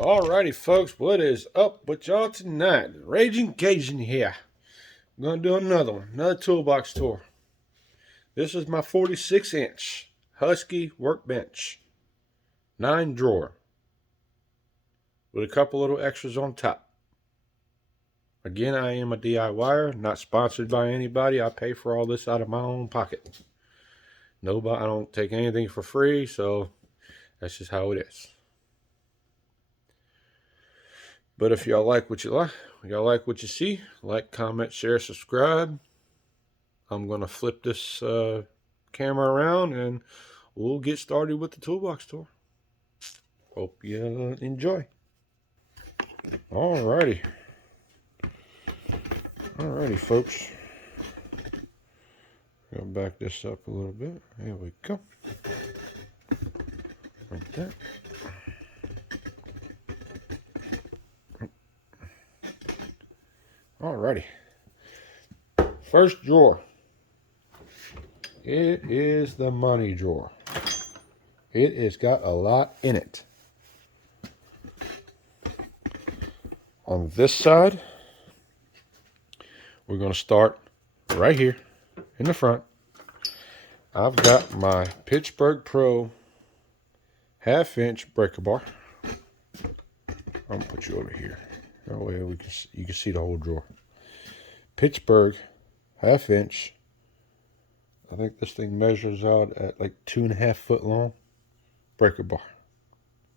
Alrighty, folks, what is up with y'all tonight? Raging Cajun here. I'm going to do another one, another toolbox tour. This is my 46-inch Husky workbench, 9-drawer, with a couple little extras on top. Again, I am a DIYer, not sponsored by anybody. I pay for all this out of my own pocket. Nobody, I don't take anything for free, so that's just how it is. But if y'all like what you see, like, comment, share, subscribe. I'm going to flip this camera around and we'll get started with the toolbox tour. Hope you enjoy. Alrighty, folks. I'll back this up a little bit. There we go. Like that. Alrighty. First drawer. It is the money drawer. It has got a lot in it. On this side, we're going to start right here in the front. I've got my Pittsburgh Pro 1/2-inch breaker bar. I'm going to put you over here. That way you can see the whole drawer. Pittsburgh 1/2-inch. I think this thing measures out at like 2.5 foot long. Breaker bar.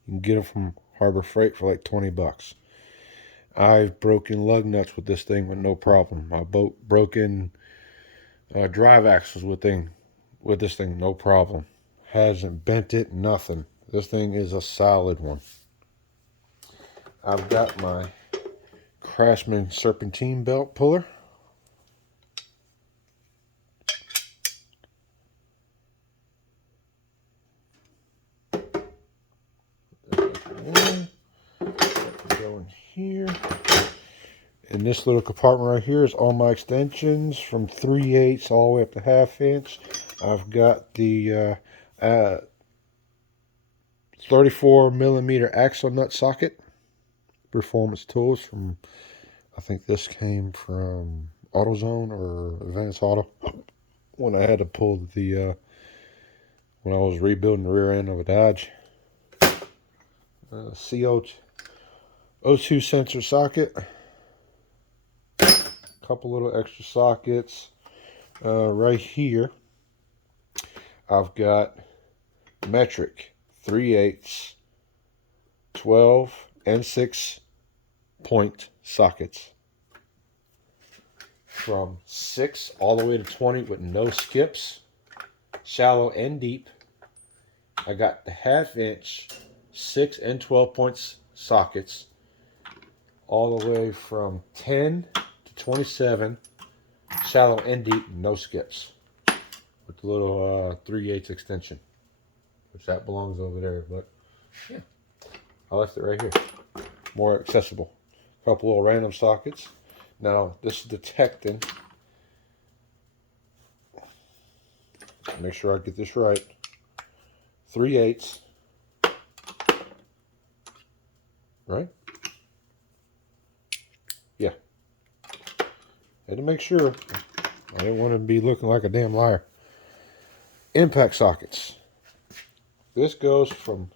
You can get them from Harbor Freight for like 20 bucks. I've broken lug nuts with this thing with no problem. I've broken drive axles with this thing, no problem. Hasn't bent it, nothing. This thing is a solid one. I've got my Craftsman serpentine belt puller. Go in here. And this little compartment right here is all my extensions from 3/8 all the way up to 1/2 inch. I've got the 34 millimeter axle nut socket. Performance Tools from, I think this came from AutoZone or Advance Auto. When I had to pull the, when I was rebuilding the rear end of a Dodge. CO2 sensor socket. Couple little extra sockets. Right here, I've got metric 3/8, 12 and 6 point sockets. From 6 all the way to 20 with no skips. Shallow and deep. I got the 1/2 inch 6 and 12 points sockets. All the way from 10 to 27. Shallow and deep, no skips. With the little 3/8 extension. Which that belongs over there, but yeah. I left it right here. More accessible. Couple little random sockets. Now, this is the Tecton. Make sure I get this right. 3/8. Right? Yeah. Had to make sure. I didn't want to be looking like a damn liar. Impact sockets. This goes from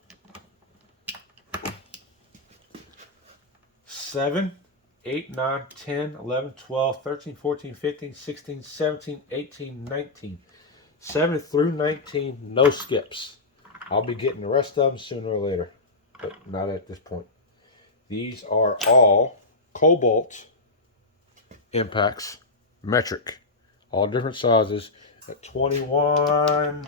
7, 8, 9, 10, 11, 12, 13, 14, 15, 16, 17, 18, 19. 7 through 19, no skips. I'll be getting the rest of them sooner or later, but not at this point. These are all Cobalt impacts, metric, all different sizes. Got 21,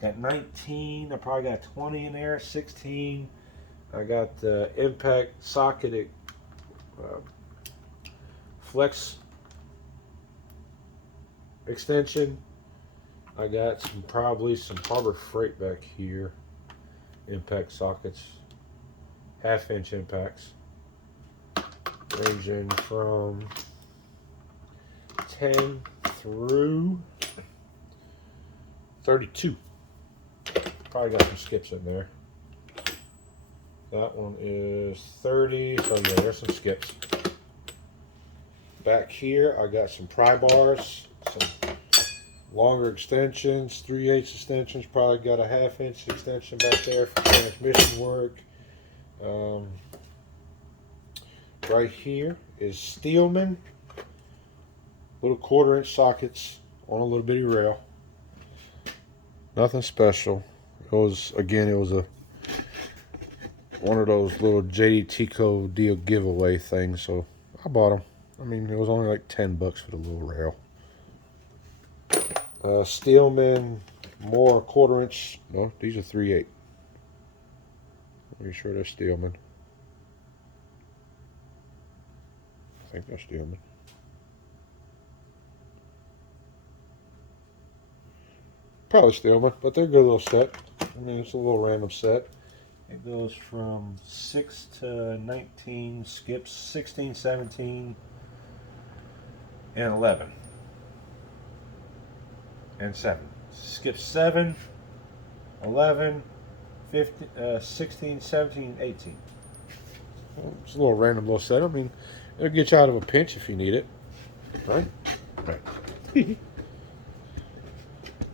got 19, I probably got 20 in there, 16. I got the impact socket flex extension. I got probably some Harbor Freight back here. Impact sockets, 1/2 inch impacts, ranging from 10 through 32. Probably got some skips in there. That one is 30, so yeah, there's some skips. Back here, I got some pry bars, some longer extensions, 3/8 extensions. Probably got a 1/2 inch extension back there for transmission work. Right here is Steelman, little 1/4 inch sockets on a little bitty rail. Nothing special. It was one of those little JD Tico deal giveaway things, so I bought them. I mean, it was only like $10 for the little rail. Steelman, more 1/4 inch. No, these are 3/8. Are you sure they're Steelman? I think they're Steelman. Probably Steelman, but they're a good little set. I mean, it's a little random set. It goes from 6 to 19, skips 16, 17, and 11. And 7. Skips 7, 11, 15, 16, 17, 18. Well, it's a little random little set. I mean, it'll get you out of a pinch if you need it. Right? Right.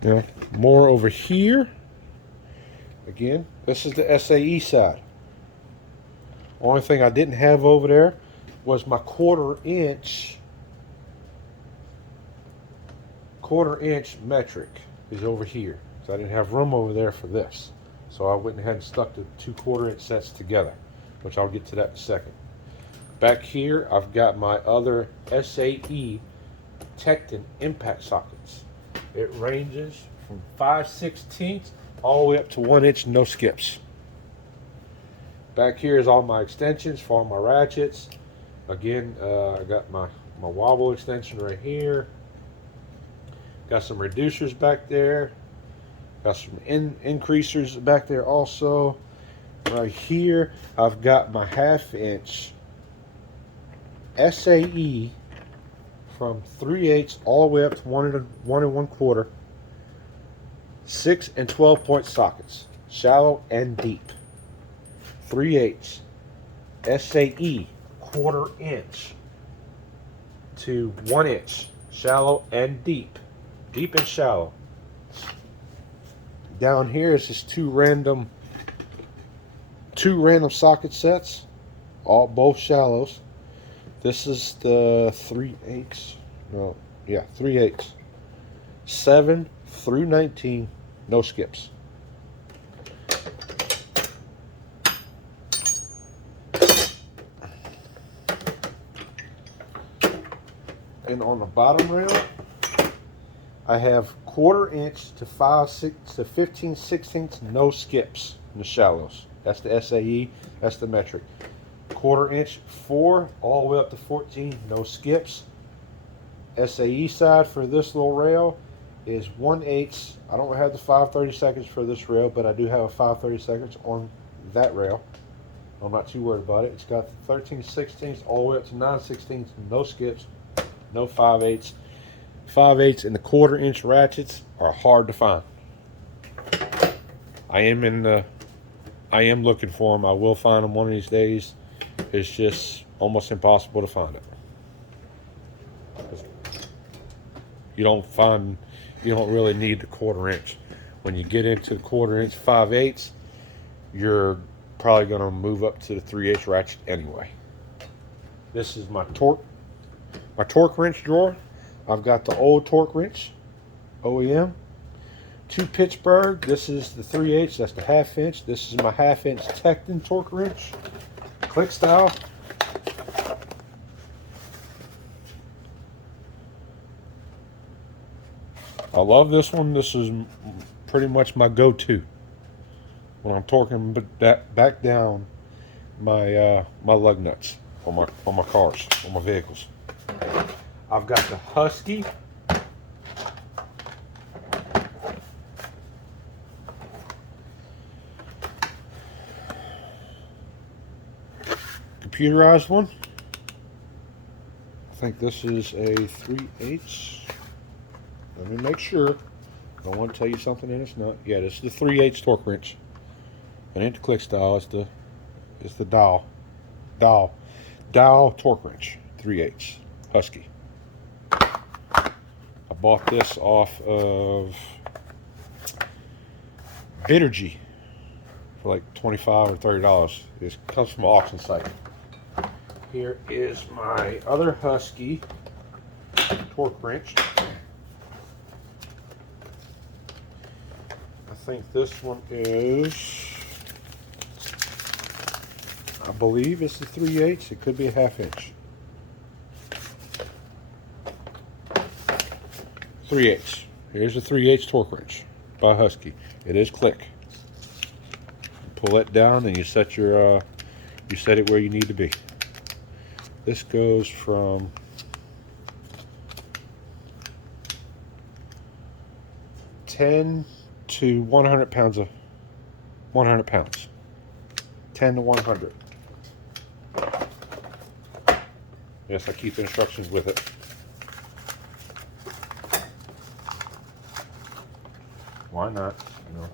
Yeah. More over here. Again, this is the SAE side. Only thing I didn't have over there was my 1/4 inch metric is over here. So I didn't have room over there for this. So I went ahead and stuck the 2 1/4 inch sets together, which I'll get to that in a second. Back here, I've got my other SAE Tecton impact sockets. It ranges from 5/16 all the way up to 1 inch, no skips. Back here is all my extensions for all my ratchets. Again, I got my wobble extension right here. Got some reducers back there. Got some increasers back there also. Right here, I've got my 1/2 inch SAE from 3/8 all the way up to 1 1/4. 6 and 12 point sockets, shallow and deep. 3/8 SAE 1/4 inch to 1 inch, shallow and deep. Deep and shallow. Down here is just two random socket sets, both shallows. This is the 3/8. No, yeah, 3/8. 7 through 19, no skips. And on the bottom rail, I have 1/4 inch to 15/16, no skips in the shallows. That's the SAE, that's the metric. 1/4 inch 4 all the way up to 14, no skips. SAE side for this little rail is 1/8. I don't have the 5/32 for this rail, but I do have a 5/32 on that rail. I'm not too worried about it. It's got 13/16 all the way up to 9/16, no skips, no 5/8. 5/8 and the 1/4 inch ratchets are hard to find. I am looking for them. I will find them one of these days. It's just almost impossible to find it. You don't really need the 1/4 inch. When you get into the 1/4 inch 5/8, you're probably going to move up to the 3/8 ratchet anyway. This is my torque wrench drawer. I've got the old torque wrench, OEM. 2 Pittsburgh. This is the 3/8. That's the 1/2 inch. This is my 1/2 inch Tecton torque wrench, click style. I love this one. This is pretty much my go-to when I'm torquing back down my my lug nuts on my cars, on my vehicles. I've got the Husky. Computerized one. I think this is a 3/8. Let me make sure. I don't want to tell you something and it's not. Yeah, this is the 3/8 torque wrench. And ain't the click style. is the dowel torque wrench, 3/8 Husky. I bought this off of Bittergy for like $25 or $30. It comes from an auction site. Here is my other Husky torque wrench. I think this one is, I believe it's the 3/8. It could be a 1/2 inch. 3/8. Here's a 3/8 torque wrench by Husky. It is click. Pull it down and you set your you set it where you need to be. This goes from 10 to 100 pounds of 100 pounds. 10 to 100. Yes, I keep instructions with it. Why not? You know.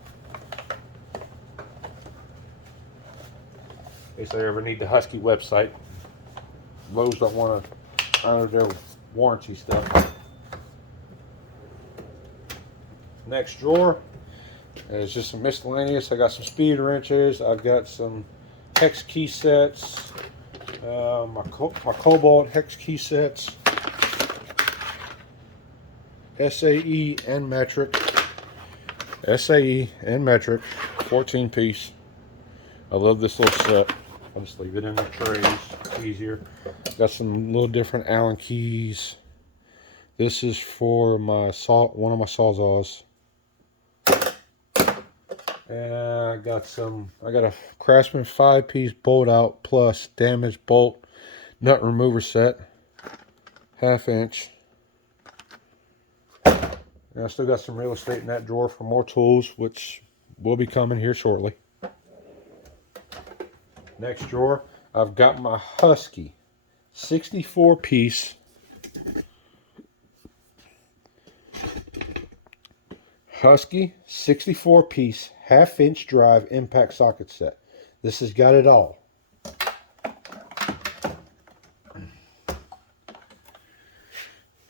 In case I ever need the Husky website. Lowe's don't want to honor their warranty stuff. Next drawer is just some miscellaneous. I got some speed wrenches. I've got some hex key sets. My Cobalt hex key sets. SAE and metric. SAE and metric. 14 piece. I love this little set. I'll just leave it in the trays. It's easier. Got some little different Allen keys. This is for my one of my Sawzalls. And I got a Craftsman 5-piece bolt out plus damaged bolt nut remover set. 1/2 inch. And I still got some real estate in that drawer for more tools, which will be coming here shortly. Next drawer, I've got my Husky 64-piece Husky 64-piece 1/2 inch drive impact socket set. This has got it all.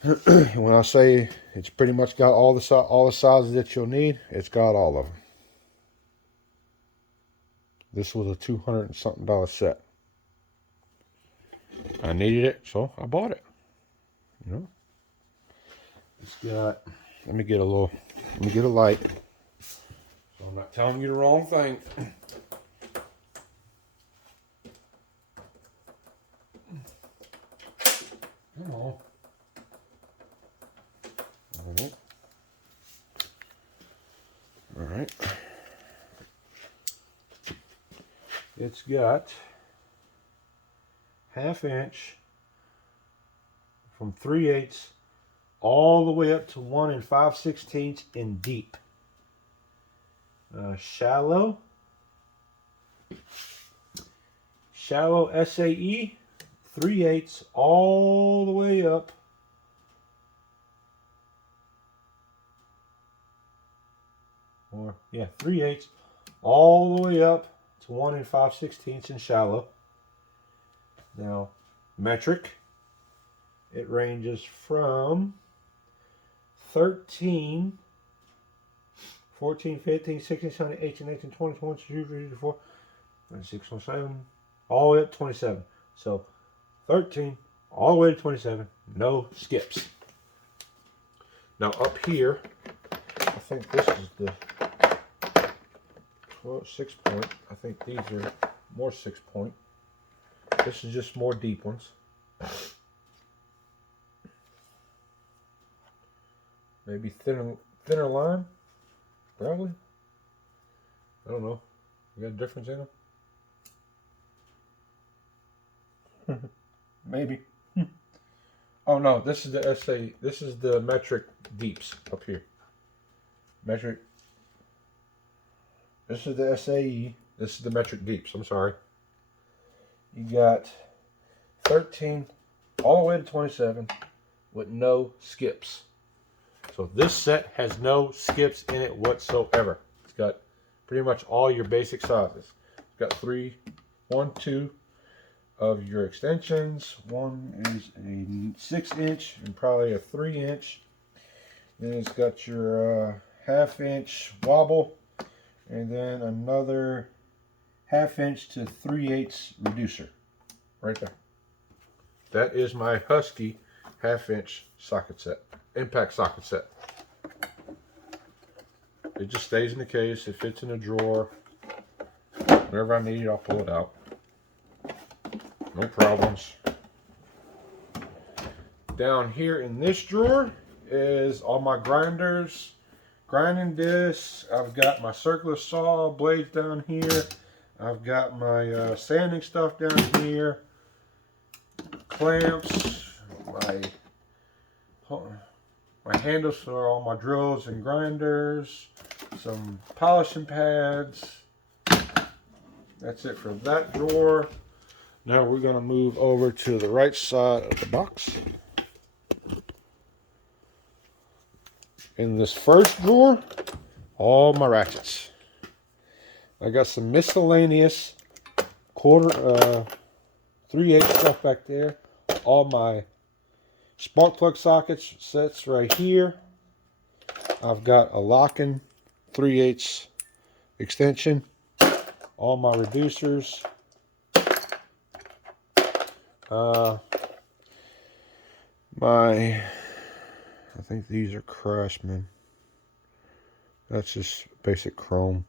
When I say it's pretty much got all the sizes that you'll need, it's got all of them. This was a $200 and something set. I needed it, so I bought it. You know, it's got. Let me get a light. So I'm not telling you the wrong thing. Come on. All right. It's got 1/2 inch from 3/8 all the way up to 1 5/16 in deep. Shallow SAE 3/8 all the way up or yeah 3/8 all the way up to 1 5/16 in shallow. Now metric, it ranges from 13, 14, 15, 16, 17, 18, 19, 20, 21, 22, 23, 24, 26, 27, all the way up to 27. So 13 all the way to 27, no skips. Now up here, I think this is the 6-point. I think these are more 6-point. This is just more deep ones. Maybe thinner line, probably. I don't know. You got a difference in them? Maybe. Oh no, this is the SA. This is the metric deeps up here. Metric. This is the SAE. This is the metric deeps. I'm sorry. You got 13 all the way to 27 with no skips. So this set has no skips in it whatsoever. It's got pretty much all your basic sizes. It's got 3, 2 of your extensions. One is a 6-inch and probably a 3-inch. Then it's got your 1/2-inch wobble, and then another 1/2-inch to 3/8 reducer right there. That is my Husky 1/2-inch socket set, impact socket set. It just stays in the case. It fits in a drawer. Whenever I need it, I'll pull it out. No problems. Down here in this drawer is all my grinders, grinding discs. I've got my circular saw blades down here. I've got my sanding stuff down here. Clamps, my handles for all my drills and grinders, some polishing pads. That's it for that drawer. Now we're going to move over to the right side of the box. In this first drawer, all my ratchets. I got some miscellaneous 3/8 stuff back there. All my spark plug sockets sets right here. I've got a locking 3/8 extension. All my reducers. I think these are Craftsman. That's just basic chrome.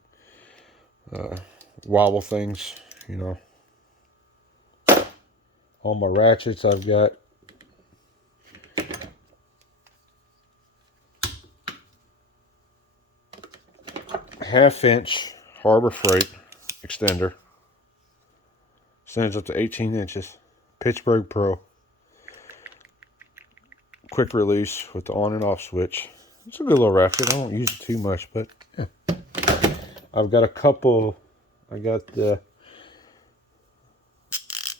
Wobble things, you know. All my ratchets I've got. Half-inch Harbor Freight extender. Extends up to 18 inches. Pittsburgh Pro. Quick release with the on and off switch. It's a good little ratchet. I don't use it too much, but yeah. I've got a couple. I got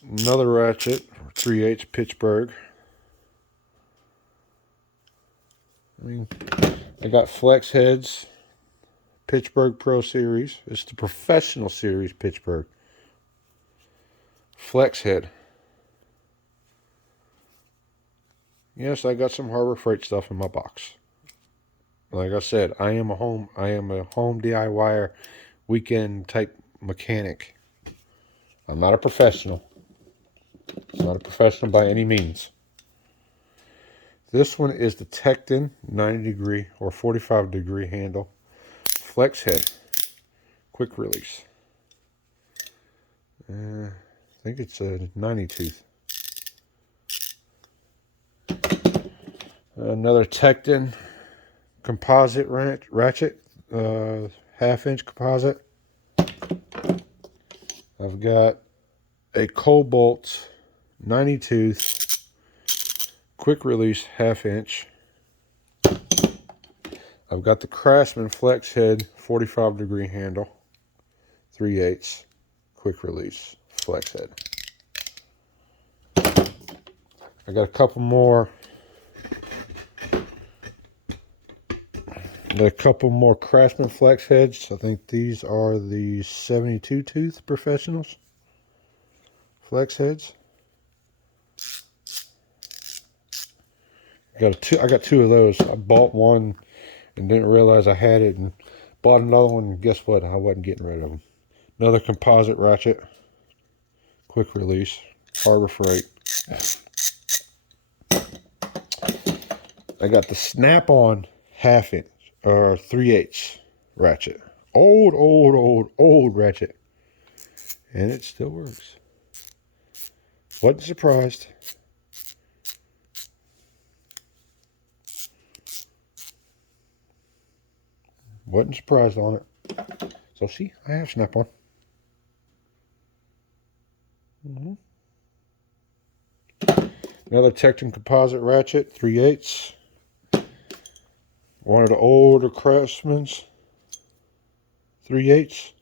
another ratchet, 3/8 Pittsburgh. I got flex heads, Pittsburgh Pro Series. It's the professional series Pittsburgh. Flex head. Yes, I got some Harbor Freight stuff in my box. Like I said, I am a home DIYer, weekend type mechanic. I'm not a professional. I'm not a professional by any means. This one is the Tecton 90-degree or 45-degree handle. Flex head. Quick release. I think it's a 90 tooth. Another Tecton composite ratchet, 1/2-inch composite. I've got a Cobalt 90 tooth, quick release 1/2-inch. I've got the Craftsman flex head 45-degree handle, 3/8, quick release flex head. I got a couple more. A couple more Craftsman flex heads. I think these are the 72 tooth professionals flex heads. I got two of those. I bought one and didn't realize I had it, and bought another one, and guess what? I wasn't getting rid of them. Another composite ratchet, quick release, Harbor Freight. I got the snap-on 1/2-inch or 3/8 ratchet. Old ratchet. And it still works. Wasn't surprised. Wasn't surprised on it. So see, I have snap-on. Another Tecton composite ratchet, 3/8. One of the older Craftsman's, 3/8.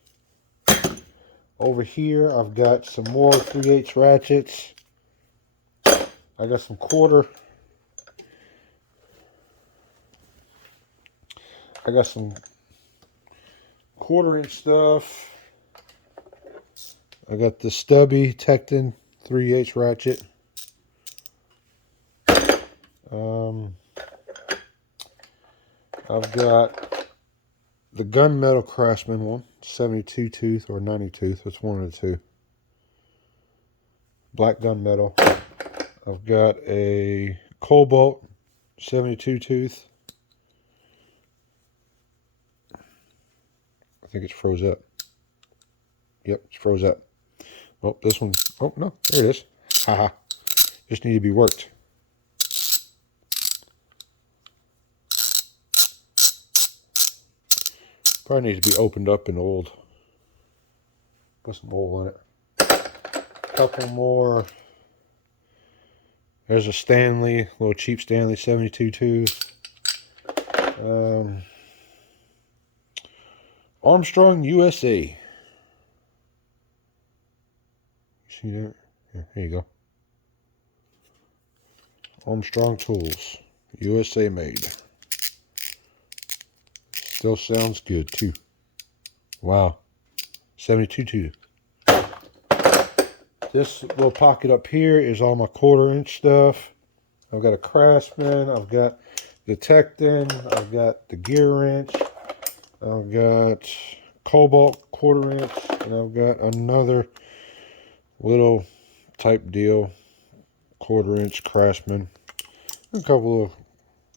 Over here, I've got some more 3/8 ratchets. I got some quarter. I got some 1/4-inch stuff. I got the stubby Tecton 3/8 ratchet. I've got the gunmetal Craftsman one, 72 tooth or 90 tooth. It's one of the two. Black gunmetal. I've got a Cobalt 72 tooth. I think it's froze up. Yep, it's froze up. Oh, this one. Oh, no, there it is. Haha. Just need to be worked. Probably needs to be opened up and oiled. Put some oil in it. Couple more. There's a Stanley, little cheap Stanley 72 tooth. Armstrong USA. See that? Yeah, here you go. Armstrong Tools, USA made. Still sounds good too. Wow. 72 tooth. This little pocket up here is all my 1/4" stuff. I've got a Craftsman. I've got the Tecton. I've got the gear wrench. I've got Cobalt 1/4", and I've got another little type deal 1/4" Craftsman. A couple of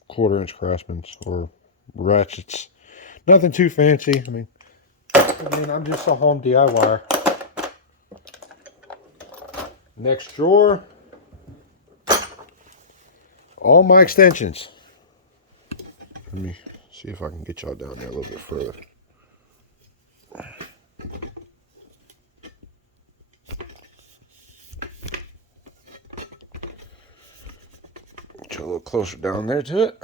1/4" Craftsmans or ratchets. Nothing too fancy. I mean, I'm just a home DIYer. Next drawer, all my extensions. Let me see if I can get y'all down there a little bit further. Get you a little closer down there to it.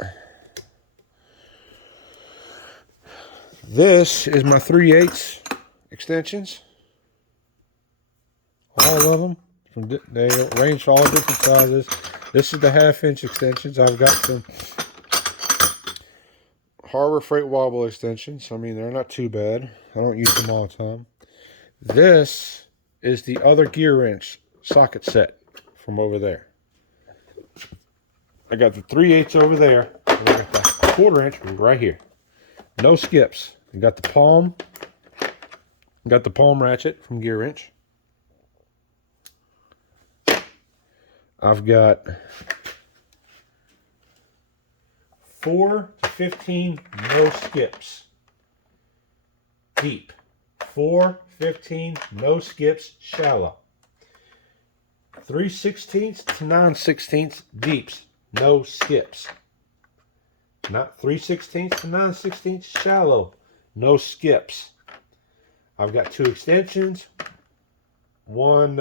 This is my 3/8 extensions. All of them. They range for all different sizes. This is the 1/2" extensions. I've got some Harbor Freight wobble extensions. I mean, they're not too bad. I don't use them all the time. This is the other gear wrench socket set from over there. I got the 3/8 over there. And I got the 1/4" right here. No skips. You got the palm. Got the palm ratchet from Gear Wrench. I've got 4 to 15 no skips. Deep. 4, 15 no skips shallow. 3/16 to 9/16 deeps. No skips. Not 3/16 to 9/16 shallow. No skips. I've got 2 extensions. One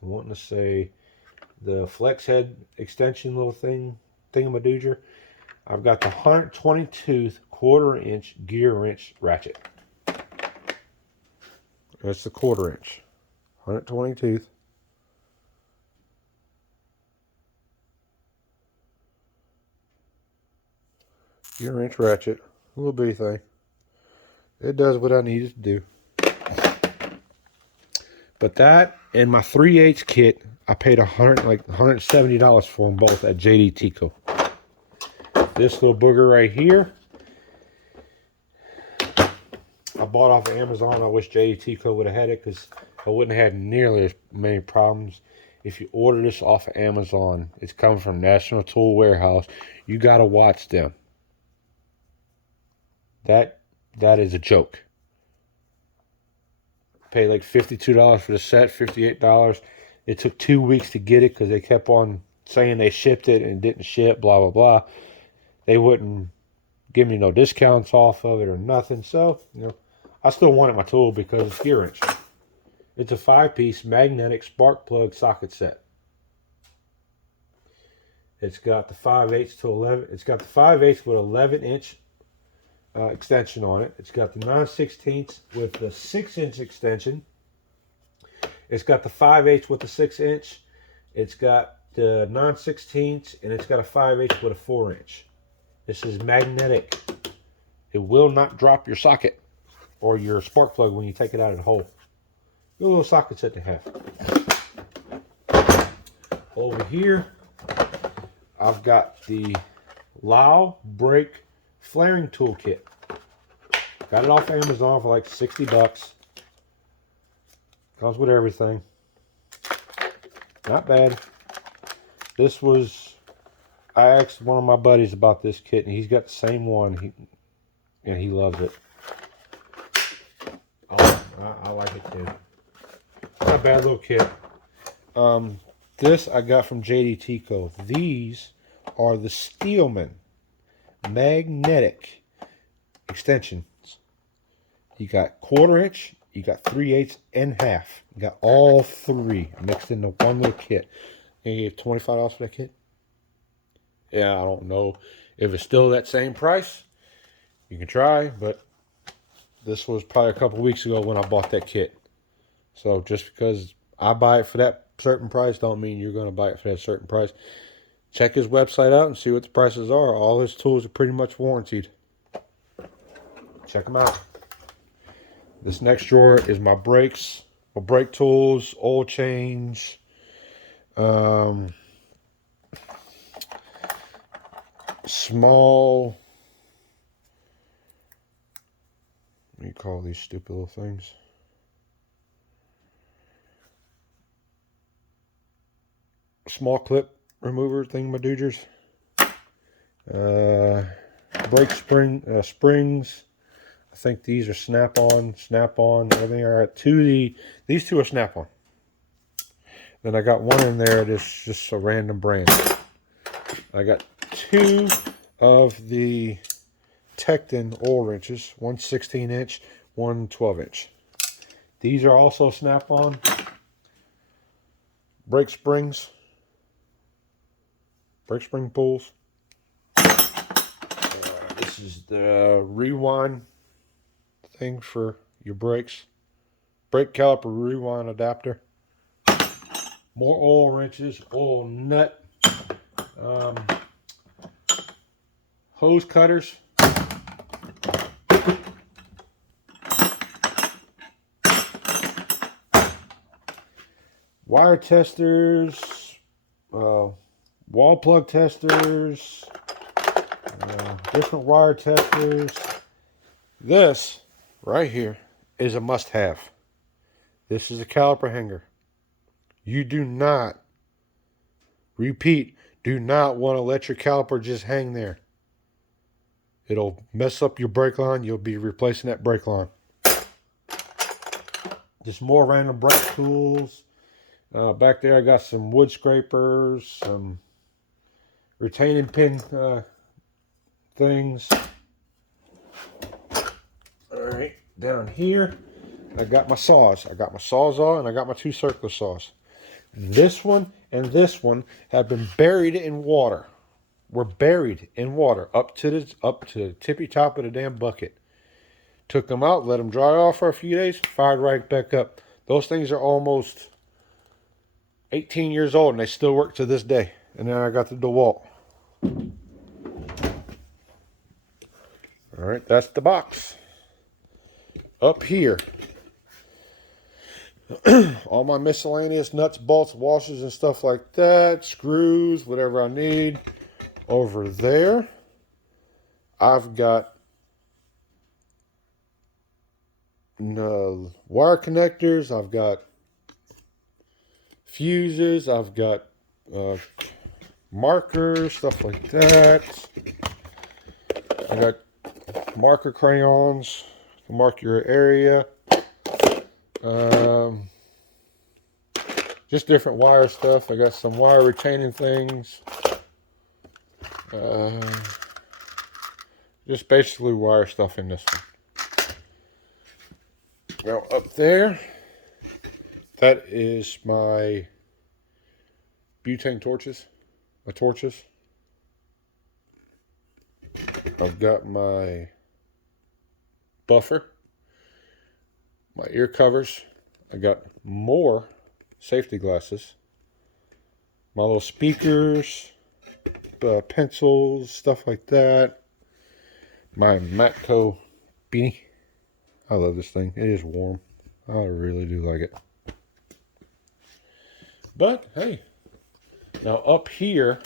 I want to say the flex head extension little thingamadooger. I've got the 120 tooth 1/4" gear wrench ratchet. That's the 1/4". 120 tooth. Gear wrench ratchet. A little bitty thing. It does what I need it to do. But that and my 3/8 kit, I paid $170 for them both at JD Tico. This little booger right here, I bought off of Amazon. I wish JD Tico would have had it because I wouldn't have had nearly as many problems. If you order this off of Amazon, it's coming from National Tool Warehouse. You got to watch them. That is a joke. Paid like $52 for the set, $58. It took 2 weeks to get it because they kept on saying they shipped it and it didn't ship, blah, blah, blah. They wouldn't give me no discounts off of it or nothing. So, I still wanted my tool because it's gear wrench. It's a 5-piece magnetic spark plug socket set. It's got the 5/8 to 11. It's got the 5/8 with 11" extension on it. It's got the 9/16 with the 6" extension. It's got the 5/8 with the 6". It's got the 9/16 and it's got a 5/8 with a 4". This is magnetic It will not drop your socket or your spark plug when you take it out of the hole. The little sockets that they have. Over here, I've got the Lao brake flaring toolkit. Got it off Amazon for like 60 bucks. Comes with everything. Not bad. This was, I asked one of my buddies about this kit, and he's got the same one, and he loves it. I like it too. Not a bad little kit. This I got from JD Co. These are the Steelman magnetic extensions. You got 1/4 inch, you got 3/8 and half. You got all three mixed into one little kit. And you gave $25 for that kit? Yeah, I don't know if it's still that same price. You can try, but this was probably a couple weeks ago when I bought that kit. So just because I buy it for that certain price don't mean you're going to buy it for that certain price. Check his website out and see what the prices are. All his tools are pretty much warranted. Check them out. This next drawer is my brakes, my brake tools, oil change, small, what do you call these stupid little things? Small clip remover thingamadoogers. Brake springs. I think these are snap-on, everything. All right, these two are snap-on. Then I got one in there that's just a random brand. I got two of the Tecton oil wrenches, one 16-inch, one 12-inch. These are also snap-on. Brake springs. Brake spring pulls. This is the rewind thing for your brakes. Brake caliper rewind adapter. More oil wrenches, oil nut, hose cutters. Wire testers, wall plug testers, different wire testers. This right here is a must-have. This is a caliper hanger. You do not, repeat, do not want to let your caliper just hang there. It'll mess up your brake line. You'll be replacing that brake line. Just more random brake tools. Back there I got some wood scrapers, some retaining pin things. Alright, down here I got my saws. I got my Sawzall and I got my two circular saws. This one and this one have been buried in water. We're buried in water up to the tippy top of the damn bucket. Took them out, let them dry off for a few days, fired right back up. Those things are almost 18 years old and they still work to this day. And then I got the DeWalt. Alright, that's the box. Up here, all my miscellaneous nuts, bolts, washers, and stuff like that. Screws, whatever I need. Over there, I've got wire connectors. I've got fuses. I've got markers, stuff like that. I got marker crayons to mark your area. Just different wire stuff. I got some wire retaining things. Just basically wire stuff in this one. Now up there, that is my butane torches. My torches. I've got my buffer, my ear covers. I got more safety glasses, my little speakers, pencils, stuff like that. My Matco beanie. I love this thing. It is warm. I really do like it. But hey, now up here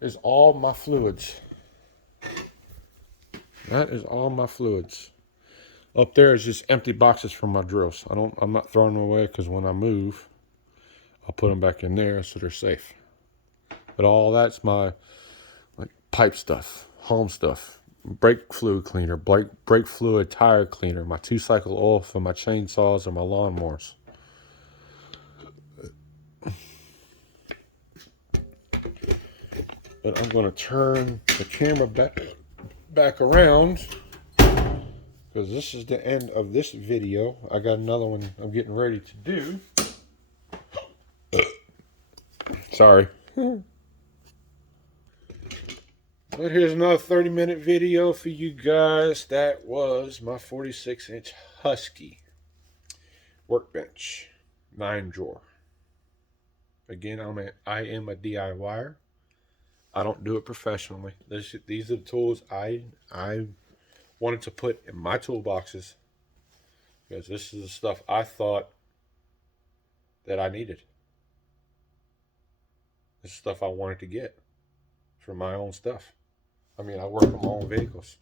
is all my fluids. That is all my fluids. Up there is just empty boxes from my drills. I'm not throwing them away because when I move, I'll put them back in there so they're safe. But all that's my pipe stuff, home stuff, brake fluid cleaner, brake fluid tire cleaner, my 2-cycle oil for my chainsaws or my lawnmowers. But I'm going to turn the camera back around because this is the end of this video. I got another one I'm getting ready to do. Sorry. But here's another 30-minute video for you guys. That was my 46-inch Husky workbench, 9-drawer. Again, I am a DIYer. I don't do it professionally. These are the tools I wanted to put in my toolboxes because this is the stuff I thought that I needed. This is stuff I wanted to get for my own stuff. I mean, I work on my own vehicles.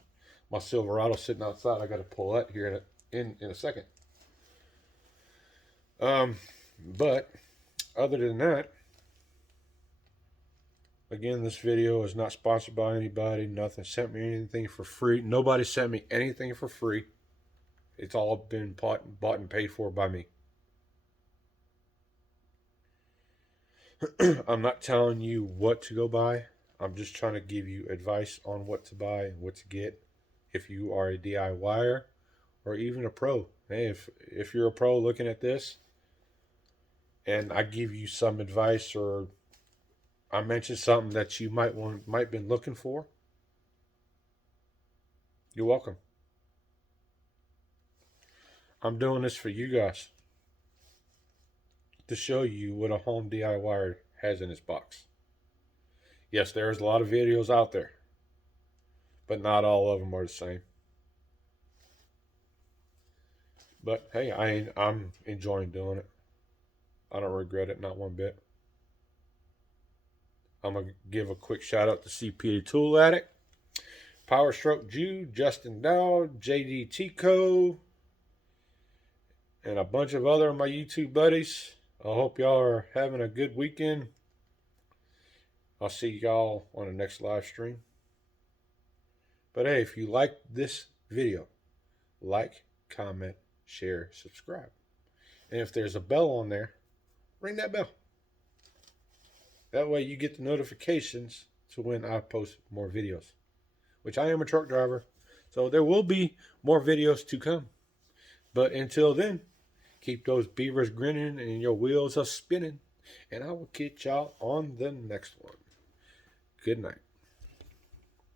My Silverado's sitting outside. I got to pull that here in a second. But other than that, again, this video is not sponsored by anybody. Nothing sent me anything for free. Nobody sent me anything for free. It's all been bought and paid for by me. I'm not telling you what to go buy. I'm just trying to give you advice on what to buy and what to get if you are a DIYer or even a pro. Hey, if you're a pro looking at this and I give you some advice or I mentioned something that you might been looking for, you're welcome. I'm doing this for you guys to show you what a home DIYer has in his box. Yes, there's a lot of videos out there, but not all of them are the same. But hey, I'm enjoying doing it. I don't regret it, not one bit. I'm going to give a quick shout out to CPA Tool Addict, Power Stroke Jude, Justin Dowd, JD Tico, and a bunch of other of my YouTube buddies. I hope y'all are having a good weekend. I'll see y'all on the next live stream. But hey, if you like this video, like, comment, share, subscribe. And if there's a bell on there, ring that bell. That way you get the notifications to when I post more videos. Which I am a truck driver, so there will be more videos to come. But until then, keep those beavers grinning and your wheels are spinning. And I will catch y'all on the next one. Good night.